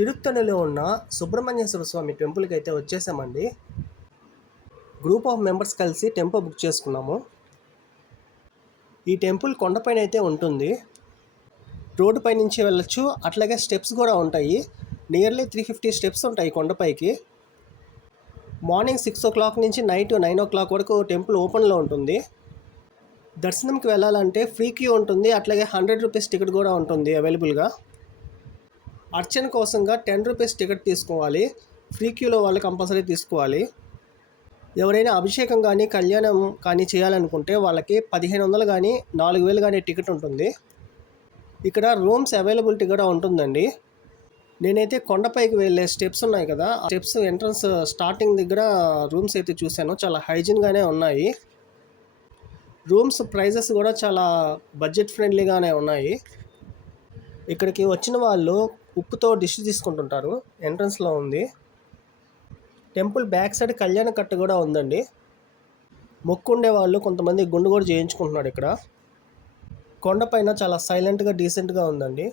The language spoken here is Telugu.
తిరుత్తణిలో ఉన్న సుబ్రహ్మణ్యేశ్వర స్వామి టెంపుల్కి అయితే వచ్చేసామండి. గ్రూప్ ఆఫ్ మెంబర్స్ కలిసి టెంపో బుక్ చేసుకున్నాము. ఈ టెంపుల్ కొండపైన అయితే ఉంటుంది. రోడ్డు పై నుంచి వెళ్ళొచ్చు. అట్లాగే స్టెప్స్ కూడా ఉంటాయి. నియర్లీ 350 స్టెప్స్ ఉంటాయి కొండపైకి. మార్నింగ్ 6 o'clock నుంచి నైట్ 9 o'clock వరకు టెంపుల్ ఓపెన్లో ఉంటుంది. దర్శనంకి వెళ్ళాలంటే ఫ్రీ క్యూ ఉంటుంది. అట్లాగే 100 రూపీస్ టికెట్ కూడా ఉంటుంది అవైలబుల్గా. అర్చన కోసంగా 10 రూపీస్ టికెట్ తీసుకోవాలి. ఫ్రీ క్యూలో వాళ్ళు కంపల్సరీ తీసుకోవాలి. ఎవరైనా అభిషేకం కానీ కళ్యాణం కానీ చేయాలనుకుంటే వాళ్ళకి 1500 కానీ 4000 కానీ టికెట్ ఉంటుంది. ఇక్కడ రూమ్స్ అవైలబిలిటీ కూడా ఉంటుందండి. నేనైతే కొండపైకి వెళ్ళే స్టెప్స్ ఉన్నాయి కదా, ఆ స్టెప్స్ ఎంట్రన్స్ స్టార్టింగ్ దగ్గర రూమ్స్ అయితే చూశాను. చాలా హైజీన్గానే ఉన్నాయి. రూమ్స్ ప్రైజెస్ కూడా చాలా బడ్జెట్ ఫ్రెండ్లీగానే ఉన్నాయి. ఇక్కడికి వచ్చిన వాళ్ళు ఉప్పుతో డిష్ తీసుకుంటుంటారు. ఎంట్రన్స్లో ఉంది. టెంపుల్ బ్యాక్ సైడ్ కళ్యాణ కట్ట కూడా ఉందండి. మొక్కు ఉండే వాళ్ళు కొంతమంది గుండు కూడా చేయించుకుంటున్నాడు ఇక్కడ. కొండపైన చాలా సైలెంట్గా డీసెంట్గా ఉందండి.